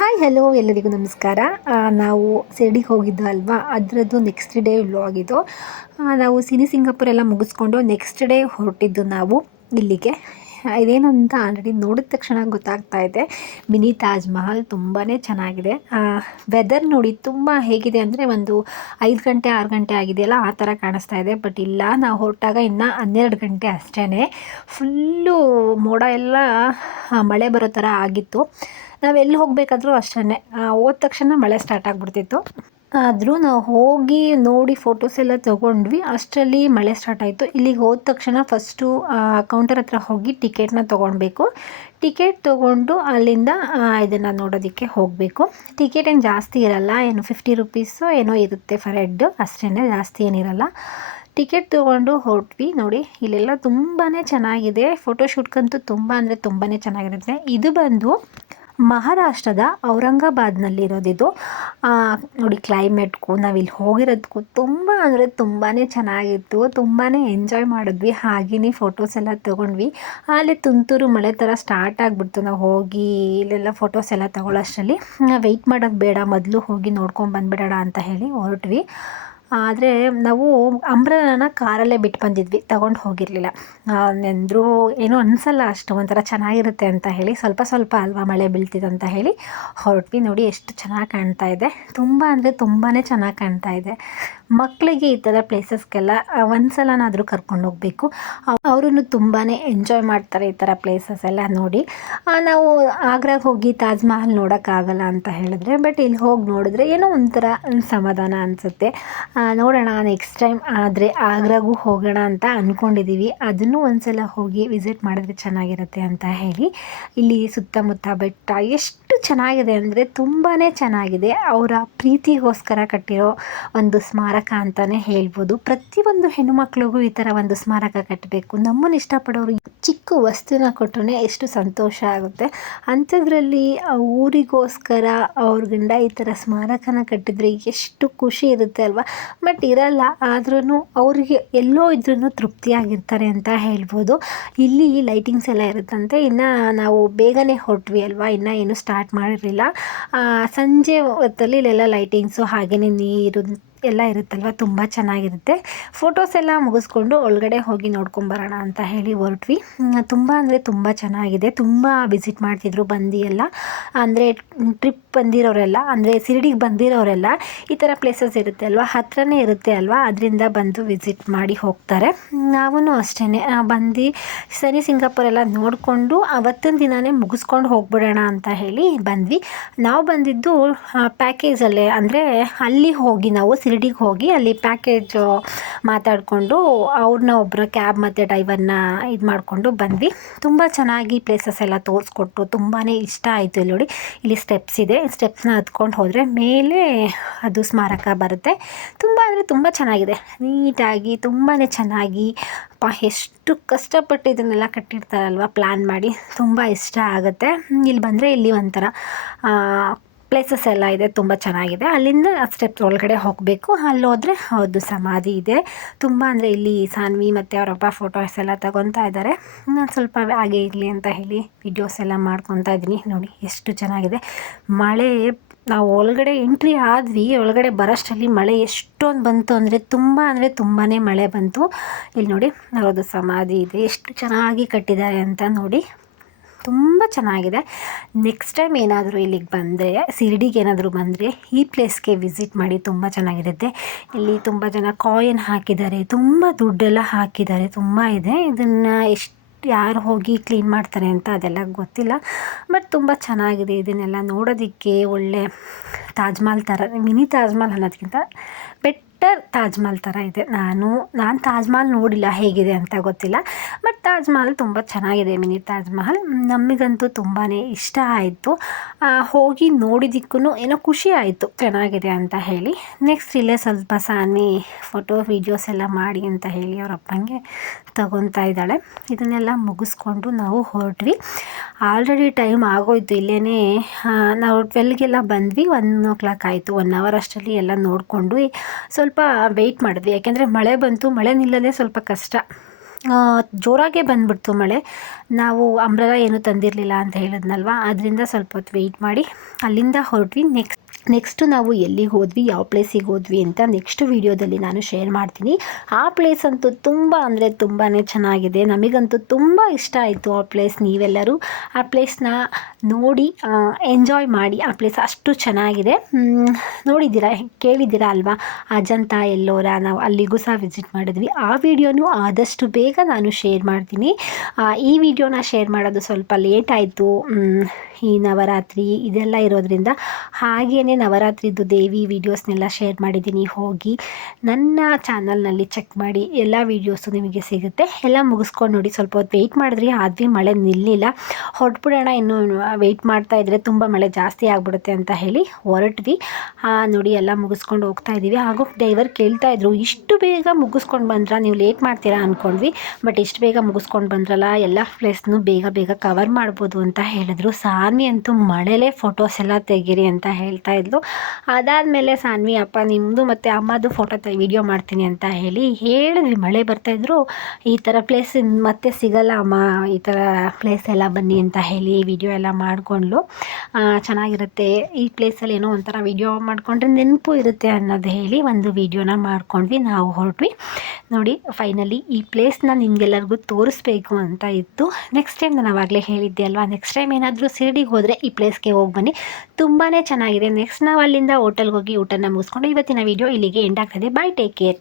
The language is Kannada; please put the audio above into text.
ಹಾಯ್ ಹಲೋ ಎಲ್ಲರಿಗೂ ನಮಸ್ಕಾರ. ನಾವು ಶಿರ್ಡಿಗೆ ಹೋಗಿದ್ದು ಅಲ್ವಾ? ಅದರದ್ದು ನೆಕ್ಸ್ಟ್ ಡೇ ವ್ಲಾಗ್ ಇದು ನಾವು ಸಿನಿ ಸಿಂಗಾಪುರ್ ಎಲ್ಲ ಮುಗಿಸ್ಕೊಂಡು ನೆಕ್ಸ್ಟ್ ಡೇ ಹೊರಟಿದ್ದು ನಾವು ಇಲ್ಲಿಗೆ. ಇದೇನಂತ ಆಲ್ರೆಡಿ ನೋಡಿದ ತಕ್ಷಣ ಗೊತ್ತಾಗ್ತಾ ಇದೆ. ಮಿನಿ ತಾಜ್ ಮಹಲ್ ತುಂಬಾ ಚೆನ್ನಾಗಿದೆ. ವೆದರ್ ನೋಡಿ ತುಂಬ ಹೇಗಿದೆ ಅಂದರೆ ಒಂದು ಐದು ಗಂಟೆ, ಆರು ಗಂಟೆ ಆಗಿದೆಯಲ್ಲ, ಆ ಥರ ಕಾಣಿಸ್ತಾ ಇದೆ. ಬಟ್ ಇಲ್ಲ, ನಾವು ಹೊರಟಾಗ ಇನ್ನು ಹನ್ನೆರಡು ಗಂಟೆ ಅಷ್ಟೇ ಫುಲ್ಲು ಮೋಡ ಎಲ್ಲ ಮಳೆ ಬರೋ ಥರ ಆಗಿತ್ತು. ನಾವೆಲ್ಲಿ ಹೋಗಬೇಕಾದ್ರೂ ಅಷ್ಟೇ ಹೋದ ತಕ್ಷಣ ಮಳೆ ಸ್ಟಾರ್ಟ್ ಆಗಿಬಿಡ್ತಿತ್ತು. ಆದರೂ ನಾವು ಹೋಗಿ ನೋಡಿ ಫೋಟೋಸ್ ಎಲ್ಲ ತೊಗೊಂಡ್ವಿ. ಅಷ್ಟರಲ್ಲಿ ಮಳೆ ಸ್ಟಾರ್ಟ್ ಆಯಿತು. ಇಲ್ಲಿಗೆ ಹೋದ ತಕ್ಷಣ ಫಸ್ಟು ಕೌಂಟರ್ ಹತ್ರ ಹೋಗಿ ಟಿಕೆಟ್ನ ತೊಗೊಳ್ಬೇಕು ಟಿಕೆಟ್ ತೊಗೊಂಡು ಅಲ್ಲಿಂದ ಇದನ್ನು ನೋಡೋದಕ್ಕೆ ಹೋಗಬೇಕು. ಟಿಕೆಟ್ ಏನು ಜಾಸ್ತಿ ಇರಲ್ಲ. ಏನು ಫಿಫ್ಟಿ ರುಪೀಸು ಏನೋ ಇರುತ್ತೆ ಫರ್ ಹೆಡ್ ಅಷ್ಟೇ ಜಾಸ್ತಿ ಏನಿರಲ್ಲ ಟಿಕೆಟ್ ತೊಗೊಂಡು ಹೊರಟ್ವಿ ನೋಡಿ, ಇಲ್ಲೆಲ್ಲ ತುಂಬಾ ಚೆನ್ನಾಗಿದೆ. ಫೋಟೋಶೂಟ್ಗಂತೂ ತುಂಬ ಅಂದರೆ ತುಂಬಾ ಚೆನ್ನಾಗಿರುತ್ತೆ. ಇದು ಬಂದು ಮಹಾರಾಷ್ಟ್ರದ ಔರಂಗಾಬಾದ್ನಲ್ಲಿರೋದಿದು. ನೋಡಿ ಕ್ಲೈಮೇಟ್ಗೂ ನಾವಿಲ್ಲಿ ಹೋಗಿರೋದಕ್ಕೂ ತುಂಬ ಅಂದರೆ ತುಂಬಾ ಚೆನ್ನಾಗಿತ್ತು. ತುಂಬಾ ಎಂಜಾಯ್ ಮಾಡಿದ್ವಿ. ಹಾಗೆಯೇ ಫೋಟೋಸ್ ಎಲ್ಲ ತೊಗೊಂಡ್ವಿ. ಅಲ್ಲಿ ತುಂತುರು ಮಳೆ ಥರ ಸ್ಟಾರ್ಟ್ ಆಗಿಬಿಡ್ತು. ನಾವು ಹೋಗಿ ಇಲ್ಲೆಲ್ಲ ಫೋಟೋಸ್ ಎಲ್ಲ ತೊಗೊಳ್ಳೋಷ್ಟರಲ್ಲಿ ವೆಯ್ಟ್ ಮಾಡೋದು ಬೇಡ. ಮೊದಲು ಹೋಗಿ ನೋಡ್ಕೊಂಡು ಬಂದುಬಿಡೋಣ ಅಂತ ಹೇಳಿ ಹೊರಟ್ವಿ. ಆದರೆ ನಾವು ಅಂಬ್ರೆಲನ ಕಾರಲ್ಲೇ ಬಿಟ್ಟು ಬಂದಿದ್ವಿ, ತಗೊಂಡು ಹೋಗಿರಲಿಲ್ಲ. ನೆಂದರು ಏನೂ ಅನಿಸಲ್ಲ ಅಷ್ಟು, ಒಂಥರ ಚೆನ್ನಾಗಿರುತ್ತೆ ಅಂತ ಹೇಳಿ, ಸ್ವಲ್ಪ ಸ್ವಲ್ಪ ಅಲ್ವಾ ಮಳೆ ಬೀಳ್ತಿದೆ ಅಂತ ಹೇಳಿ ಹೊರಟ್ವಿ ನೋಡಿ, ಎಷ್ಟು ಚೆನ್ನಾಗಿ ಕಾಣ್ತಾ ಇದೆ. ತುಂಬ ಅಂದರೆ ತುಂಬಾ ಚೆನ್ನಾಗಿ ಕಾಣ್ತಾ ಇದೆ. ಮಕ್ಕಳಿಗೆ ಈ ಥರ ಪ್ಲೇಸಸ್ಗೆಲ್ಲ ಒಂದು ಸಲನಾದರೂ ಕರ್ಕೊಂಡು ಹೋಗಬೇಕು. ಅವರು ತುಂಬಾ ಎಂಜಾಯ್ ಮಾಡ್ತಾರೆ ಈ ಥರ ಪ್ಲೇಸಸ್ ಎಲ್ಲ ನೋಡಿ ನಾವು ಆಗ್ರಾಗೆ ಹೋಗಿ ತಾಜ್ ಮಹಲ್ ನೋಡೋಕ್ಕಾಗಲ್ಲ ಅಂತ ಹೇಳಿದ್ರೆ, ಬಟ್ ಇಲ್ಲಿ ಹೋಗಿ ನೋಡಿದ್ರೆ ಏನೋ ಒಂಥರ ಸಮಾಧಾನ ಅನಿಸುತ್ತೆ. ನೋಡೋಣ, ನೆಕ್ಸ್ಟ್ ಟೈಮ್ ಆದರೆ ಆಗ್ರಾಗೂ ಹೋಗೋಣ ಅಂತ ಅಂದ್ಕೊಂಡಿದ್ದೀವಿ ಅದನ್ನು ಒಂದ್ಸಲ ಹೋಗಿ ವಿಸಿಟ್ ಮಾಡಿದ್ರೆ ಚೆನ್ನಾಗಿರುತ್ತೆ ಅಂತ ಹೇಳಿ. ಇಲ್ಲಿ ಸುತ್ತಮುತ್ತ ಬೆಟ್ಟ, ಎಷ್ಟು ಚೆನ್ನಾಗಿದೆ ಅಂದರೆ ತುಂಬಾ ಚೆನ್ನಾಗಿದೆ. ಅವರ ಪ್ರೀತಿಗೋಸ್ಕರ ಕಟ್ಟಿರೋ ಒಂದು ಸ್ಮಾರಕ ಅಂತಲೇ ಹೇಳ್ಬೋದು. ಪ್ರತಿಯೊಂದು ಹೆಣ್ಣುಮಕ್ಳಿಗೂ ಈ ಥರ ಒಂದು ಸ್ಮಾರಕ ಕಟ್ಟಬೇಕು ನಮ್ಮನ್ನು ಇಷ್ಟಪಡೋರು ಚಿಕ್ಕ ವಸ್ತುನ ಕೊಟ್ಟರೆ ಎಷ್ಟು ಸಂತೋಷ ಆಗುತ್ತೆ. ಅಂಥದ್ರಲ್ಲಿ ಊರಿಗೋಸ್ಕರ ಅವ್ರ ಗಂಡ ಈ ಥರ ಸ್ಮಾರಕನ ಕಟ್ಟಿದ್ರೆ ಎಷ್ಟು ಖುಷಿ ಇರುತ್ತೆ ಅಲ್ವಾ? ಬಟ್ ಇರಲ್ಲ. ಆದ್ರೂ ಅವ್ರಿಗೆ ಎಲ್ಲೋ ಇದ್ರೂ ತೃಪ್ತಿಯಾಗಿರ್ತಾರೆ ಅಂತ ಹೇಳ್ಬೋದು. ಇಲ್ಲಿ ಲೈಟಿಂಗ್ಸ್ ಎಲ್ಲ ಇರುತ್ತಂತೆ. ಇನ್ನು ನಾವು ಬೇಗನೆ ಹೊರಟ್ವಿ ಅಲ್ವಾ? ಇನ್ನೂ ಏನು ಸ್ಟಾರ್ಟ್ ಮಾಡಿರಲಿಲ್ಲ. ಸಂಜೆ ಹೊತ್ತಲ್ಲಿ ಇಲ್ಲೆಲ್ಲ ಲೈಟಿಂಗ್ಸು ಹಾಗೆಯೇ ನೀರು ಎಲ್ಲ ಇರುತ್ತಲ್ವ? ತುಂಬ ಚೆನ್ನಾಗಿರುತ್ತೆ. ಫೋಟೋಸ್ ಎಲ್ಲ ಮುಗಿಸ್ಕೊಂಡು ಒಳಗಡೆ ಹೋಗಿ ನೋಡ್ಕೊಂಬರೋಣ ಅಂತ ಹೇಳಿ ಹೊರಟ್ವಿ. ತುಂಬ ಅಂದರೆ ತುಂಬ ಚೆನ್ನಾಗಿದೆ. ತುಂಬ ವಿಸಿಟ್ ಮಾಡ್ತಿದ್ರು ಬಂದು ಎಲ್ಲ. ಅಂದರೆ ಟ್ರಿಪ್ ಬಂದಿರೋರೆಲ್ಲ, ಅಂದರೆ ಶಿರಡಿಗೆ ಬಂದಿರೋರೆಲ್ಲ ಈ ಥರ ಪ್ಲೇಸಸ್ ಇರುತ್ತೆ ಅಲ್ವಾ? ಹತ್ರನೇ ಇರುತ್ತೆ ಅಲ್ವಾ? ಅದರಿಂದ ಬಂದು ವಿಸಿಟ್ ಮಾಡಿ ಹೋಗ್ತಾರೆ. ನಾವೂ ಅಷ್ಟೇ ಬಂದು ಸಿಂಗಾಪುರ್ ಎಲ್ಲ ನೋಡಿಕೊಂಡು ಅವತ್ತಿನ ದಿನವೇ ಮುಗಿಸ್ಕೊಂಡು ಹೋಗ್ಬಿಡೋಣ ಅಂತ ಹೇಳಿ ಬಂದ್ವಿ. ನಾವು ಬಂದಿದ್ದು ಪ್ಯಾಕೇಜಲ್ಲೇ ಅಂದರೆ ಅಲ್ಲಿ ಹೋಗಿ ನಾವು ಶಿರಡಿಗೆ ಹೋಗಿ ಅಲ್ಲಿ ಪ್ಯಾಕೇಜು ಮಾತಾಡಿಕೊಂಡು ಅವ್ರನ್ನ ಒಬ್ಬರು ಕ್ಯಾಬ್ ಮತ್ತು ಡ್ರೈವರ್ನ ಇದು ಮಾಡಿಕೊಂಡು ಬಂದ್ವಿ. ತುಂಬ ಚೆನ್ನಾಗಿ ಪ್ಲೇಸಸ್ ಎಲ್ಲ ತೋರಿಸ್ಕೊಟ್ಟು ತುಂಬಾ ಇಷ್ಟ ಆಯಿತು ಇಲ್ಲಿ ನೋಡಿ. ಇಲ್ಲಿ ಸ್ಟೆಪ್ಸ್ ಇದೆ. ಸ್ಟೆಪ್ಸ್ನ ಹತ್ಕೊಂಡು ಹೋದರೆ ಮೇಲೆ ಅದು ಸ್ಮಾರಕ ಬರುತ್ತೆ. ತುಂಬ ಅಂದರೆ ತುಂಬ ಚೆನ್ನಾಗಿದೆ. ನೀಟಾಗಿ ತುಂಬಾ ಚೆನ್ನಾಗಿ. ಪಾ ಎಷ್ಟು ಕಷ್ಟಪಟ್ಟು ಇದನ್ನೆಲ್ಲ ಕಟ್ಟಿರ್ತಾರಲ್ವ? ಪ್ಲ್ಯಾನ್ ಮಾಡಿ. ತುಂಬ ಇಷ್ಟ ಆಗುತ್ತೆ. ಇಲ್ಲಿ ಬಂದರೆ ಇಲ್ಲಿ ಒಂಥರ ಪ್ಲೇಸಸ್ ಎಲ್ಲ ಇದೆ, ತುಂಬ ಚೆನ್ನಾಗಿದೆ. ಅಲ್ಲಿಂದ ಸ್ಟೆಪ್ಸ್ ಒಳಗಡೆ ಹೋಗಬೇಕು. ಅಲ್ಲಿ ಹೋದರೆ ಅವ್ರದ್ದು ಸಮಾಧಿ ಇದೆ. ತುಂಬ ಅಂದರೆ ಇಲ್ಲಿ ಸಾನ್ವಿ ಮತ್ತು ಅವರಪ್ಪ ಫೋಟೋಸ್ ಎಲ್ಲ ತಗೊತಾ ಇದ್ದಾರೆ. ನಾನು ಸ್ವಲ್ಪ ಹಾಗೆ ಇರಲಿ ಅಂತ ಹೇಳಿ ವಿಡಿಯೋಸ್ ಎಲ್ಲ ಮಾಡ್ಕೊತಾ ಇದ್ದೀನಿ. ನೋಡಿ, ಎಷ್ಟು ಚೆನ್ನಾಗಿದೆ. ಮಳೆ, ನಾವು ಒಳಗಡೆ ಎಂಟ್ರಿ ಆದ್ವಿ, ಒಳಗಡೆ ಬರೋಷ್ಟರಲ್ಲಿ ಮಳೆ ಎಷ್ಟೊಂದು ಬಂತು ಅಂದರೆ ತುಂಬ ಅಂದರೆ ತುಂಬಾ ಮಳೆ ಬಂತು. ಇಲ್ಲಿ ನೋಡಿ ಅವ್ರದ್ದು ಸಮಾಧಿ ಇದೆ. ಎಷ್ಟು ಚೆನ್ನಾಗಿ ಕಟ್ಟಿದ್ದಾರೆ ಅಂತ ನೋಡಿ. ತುಂಬ ಚೆನ್ನಾಗಿದೆ. ನೆಕ್ಸ್ಟ್ ಟೈಮ್ ಏನಾದರೂ ಇಲ್ಲಿಗೆ ಬಂದರೆ, ಶಿರ್ಡಿಗೆ ಏನಾದರೂ ಬಂದರೆ, ಈ ಪ್ಲೇಸ್ಗೆ ವಿಸಿಟ್ ಮಾಡಿ ತುಂಬ ಚೆನ್ನಾಗಿರುತ್ತೆ. ಇಲ್ಲಿ ತುಂಬ ಜನ ಕಾಯಿನ್ ಹಾಕಿದ್ದಾರೆ, ತುಂಬ ದುಡ್ಡೆಲ್ಲ ಹಾಕಿದ್ದಾರೆ, ತುಂಬ ಇದೆ. ಇದನ್ನು ಎಷ್ಟು, ಯಾರು ಹೋಗಿ ಕ್ಲೀನ್ ಮಾಡ್ತಾರೆ ಅಂತ ಅದೆಲ್ಲ ಗೊತ್ತಿಲ್ಲ. ಬಟ್ ತುಂಬ ಚೆನ್ನಾಗಿದೆ, ಇದನ್ನೆಲ್ಲ ನೋಡೋದಕ್ಕೆ ಒಳ್ಳೆ ತಾಜ್ಮಹಲ್ ಥರ ಮಿನಿ ತಾಜ್ಮಹಲ್ ಅನ್ನೋದಕ್ಕಿಂತ ಬೆಟ್ಟರ್ ತಾಜ್ ಮಹಲ್ ಥರ ಇದೆ. ನಾನು ನಾನು ತಾಜ್ ಮಹಲ್ ನೋಡಿಲ್ಲ ಹೇಗಿದೆ ಅಂತ ಗೊತ್ತಿಲ್ಲ. ಬಟ್ ತಾಜ್ ಮಹಲ್ ತುಂಬ ಚೆನ್ನಾಗಿದೆ ಮಿನಿ ತಾಜ್ ಮಹಲ್. ನಮಗಂತೂ ತುಂಬಾ ಇಷ್ಟ ಆಯಿತು. ಹೋಗಿ ನೋಡಿದ್ದಕ್ಕೂ ಏನೋ ಖುಷಿ ಆಯಿತು. ಚೆನ್ನಾಗಿದೆ ಅಂತ ಹೇಳಿ. ನೆಕ್ಸ್ಟ್ ಇಲ್ಲೇ ಸ್ವಲ್ಪ ಸಾನಿ ಫೋಟೋ ವೀಡಿಯೋಸ್ ಎಲ್ಲ ಮಾಡಿ ಅಂತ ಹೇಳಿ ಅವ್ರ ಅಪ್ಪಂಗೆ ತಗೊತಾ ಇದ್ದಾಳೆ. ಇದನ್ನೆಲ್ಲ ಮುಗಿಸ್ಕೊಂಡು ನಾವು ಹೊರಟ್ವಿ. ಆಲ್ರೆಡಿ ಟೈಮ್ ಆಗೋಯ್ತು ಇಲ್ಲೇ ನಾವು ಟ್ವೆಲ್ಗೆಲ್ಲ ಬಂದ್ವಿ. ಒನ್ ಓ ಕ್ಲಾಕ್ ಆಯಿತು. ಒನ್ ಅವರ್ ಅಷ್ಟರಲ್ಲಿ ಎಲ್ಲ ನೋಡಿಕೊಂಡು ಸ್ವಲ್ಪ ವೆಯ್ಟ್ ಮಾಡಿದ್ವಿ. ಯಾಕೆಂದರೆ ಮಳೆ ಬಂತು, ಮಳೆ ನಿಲ್ಲದೆ ಸ್ವಲ್ಪ ಕಷ್ಟ. ಜೋರಾಗೆ ಬಂದ್ಬಿಡ್ತು ಮಳೆ. ನಾವು ಅಂಬ್ರೆಲಾ ಏನೂ ತಂದಿರಲಿಲ್ಲ ಅಂತ ಹೇಳಿದ್ನಲ್ವ? ಅದರಿಂದ ಸ್ವಲ್ಪ ಹೊತ್ತು ವೆಯ್ಟ್ ಮಾಡಿ, ಅಲ್ಲಿಂದ ಹೊರಟ್ವಿ. ನೆಕ್ಸ್ಟ್ ನೆಕ್ಸ್ಟು ನಾವು ಎಲ್ಲಿಗೆ ಹೋದ್ವಿ, ಯಾವ ಪ್ಲೇಸಿಗೆ ಹೋದ್ವಿ ಅಂತ ನೆಕ್ಸ್ಟ್ ವೀಡಿಯೋದಲ್ಲಿ ನಾನು ಶೇರ್ ಮಾಡ್ತೀನಿ. ಆ ಪ್ಲೇಸ್ ಅಂತೂ ತುಂಬ ಅಂದರೆ ತುಂಬಾ ಚೆನ್ನಾಗಿದೆ. ನಮಗಂತೂ ತುಂಬ ಇಷ್ಟ ಆಯಿತು ಆ ಪ್ಲೇಸ್ ನೀವೆಲ್ಲರೂ. ಆ ಪ್ಲೇಸ್ನ ನೋಡಿ ಎಂಜಾಯ್ ಮಾಡಿ ಆ ಪ್ಲೇಸ್ ಅಷ್ಟು ಚೆನ್ನಾಗಿದೆ. ನೋಡಿದ್ದೀರಾ, ಕೇಳಿದ್ದೀರಾ ಅಲ್ವಾ? ಅಜಂತ ಎಲ್ಲೋರ, ನಾವು ಅಲ್ಲಿಗೂ ಸಹ ವಿಸಿಟ್ ಮಾಡಿದ್ವಿ. ಆ ವಿಡಿಯೋನು ಆದಷ್ಟು ಬೇಗ ನಾನು ಶೇರ್ ಮಾಡ್ತೀನಿ. ಈ ವಿಡಿಯೋನ ಶೇರ್ ಮಾಡೋದು ಸ್ವಲ್ಪ ಲೇಟ್ ಆಯಿತು. ಈ ನವರಾತ್ರಿ ಇದೆಲ್ಲ ಇರೋದ್ರಿಂದ ಹಾಗೇ ನವರಾತ್ರಿದು ದೇವಿ ವೀಡಿಯೋಸ್ನೆಲ್ಲ ಶೇರ್ ಮಾಡಿದ್ದೀನಿ, ಹೋಗಿ ನನ್ನ ಚಾನಲ್ನಲ್ಲಿ ಚೆಕ್ ಮಾಡಿ, ಎಲ್ಲ ವೀಡಿಯೋಸು ನಿಮಗೆ ಸಿಗುತ್ತೆ. ಎಲ್ಲ ಮುಗಿಸ್ಕೊಂಡು ನೋಡಿ, ಸ್ವಲ್ಪ ಹೊತ್ತು ವೆಯ್ಟ್ ಮಾಡಿದ್ರಿ, ಆದ್ವಿ ಮಳೆ ನಿಲ್ಲಿಲ್ಲ. ಹೊರಟ್ಬಿಡೋಣ, ಇನ್ನು ವೆಯ್ಟ್ ಮಾಡ್ತಾ ಇದ್ದರೆ ತುಂಬ ಮಳೆ ಜಾಸ್ತಿ ಆಗಿಬಿಡುತ್ತೆ ಅಂತ ಹೇಳಿ ಹೊರಟ್ವಿ. ನೋಡಿ, ಎಲ್ಲ ಮುಗಿಸ್ಕೊಂಡು ಹೋಗ್ತಾ ಇದ್ದೀವಿ. ಹಾಗೂ ಡ್ರೈವರ್ ಕೇಳ್ತಾ ಇದ್ರು, ಇಷ್ಟು ಬೇಗ ಮುಗಿಸ್ಕೊಂಡು ಬಂದ್ರ? ನೀವು ಲೇಟ್ ಮಾಡ್ತೀರಾ? ಅಂದ್ಕೊಂಡ್ವಿ ಬಟ್ ಇಷ್ಟು ಬೇಗ ಮುಗಿಸ್ಕೊಂಡು ಬಂದ್ರಲ್ಲ, ಎಲ್ಲ ಪ್ಲೇಸ್ನು ಬೇಗ ಬೇಗ ಕವರ್ ಮಾಡ್ಬೋದು ಅಂತ ಹೇಳಿದ್ರು. ಸಾಮಿ ಅಂತೂ ಮಳೆಲೇ ಫೋಟೋಸ್ ಎಲ್ಲ ತೆಗೀರಿ ಅಂತ ಹೇಳ್ತಾ ಇದ್ಲು. ಅದಾದಮೇಲೆ ಸಾನ್ವಿ, ಅಪ್ಪ ನಿಮ್ಮದು ಮತ್ತು ಅಮ್ಮದು ಫೋಟೋ ತೆಗೆ ವಿಡಿಯೋ ಮಾಡ್ತೀನಿ ಅಂತ ಹೇಳಿ ಹೇಳಿದ್ವಿ. ಮಳೆ ಬರ್ತಾಯಿದ್ರು ಈ ಥರ ಪ್ಲೇಸ್ ಮತ್ತೆ ಸಿಗಲ್ಲ ಅಮ್ಮ. ಈ ಥರ ಪ್ಲೇಸ್ ಎಲ್ಲ ಬನ್ನಿ ಅಂತ ಹೇಳಿ ವಿಡಿಯೋ ಎಲ್ಲ ಮಾಡಿಕೊಂಡ್ಲು ಚೆನ್ನಾಗಿರುತ್ತೆ. ಈ ಪ್ಲೇಸಲ್ಲಿ ಏನೋ ಒಂಥರ ವಿಡಿಯೋ ಮಾಡಿಕೊಂಡ್ರೆ ನೆನಪು ಇರುತ್ತೆ ಅನ್ನೋದು ಹೇಳಿ ಒಂದು ವಿಡಿಯೋನ ಮಾಡ್ಕೊಂಡ್ವಿ. ನಾವು ಹೊರಟ್ವಿ. ನೋಡಿ ಫೈನಲಿ ಈ ಪ್ಲೇಸ್ನ ನಿಮಗೆಲ್ಲರಿಗೂ ತೋರಿಸ್ಬೇಕು ಅಂತ ಇತ್ತು. ನೆಕ್ಸ್ಟ್ ಟೈಮ್ ನಾನು ಆವಾಗಲೇ ಹೇಳಿದ್ದೆ ಅಲ್ವಾ? ನೆಕ್ಸ್ಟ್ ಟೈಮ್ ಏನಾದರೂ ಶಿರ್ಡಿಗೆ ಹೋದರೆ ಈ ಪ್ಲೇಸ್ಗೆ ಹೋಗಿ ಬನ್ನಿ. ತುಂಬಾ ಚೆನ್ನಾಗಿದೆ. ನೆಕ್ಸ್ಟ್ ನಾವು ಅಲ್ಲಿಂದ ಹೋಟೆಲ್ಗೆ ಹೋಗಿ ಊಟನ ಮುಗಿಸ್ಕೊಂಡು ಇವತ್ತಿನ ವಿಡಿಯೋ ಇಲ್ಲಿಗೆ ಎಂಡ್ ಆಗ್ತದೆ. Bye take care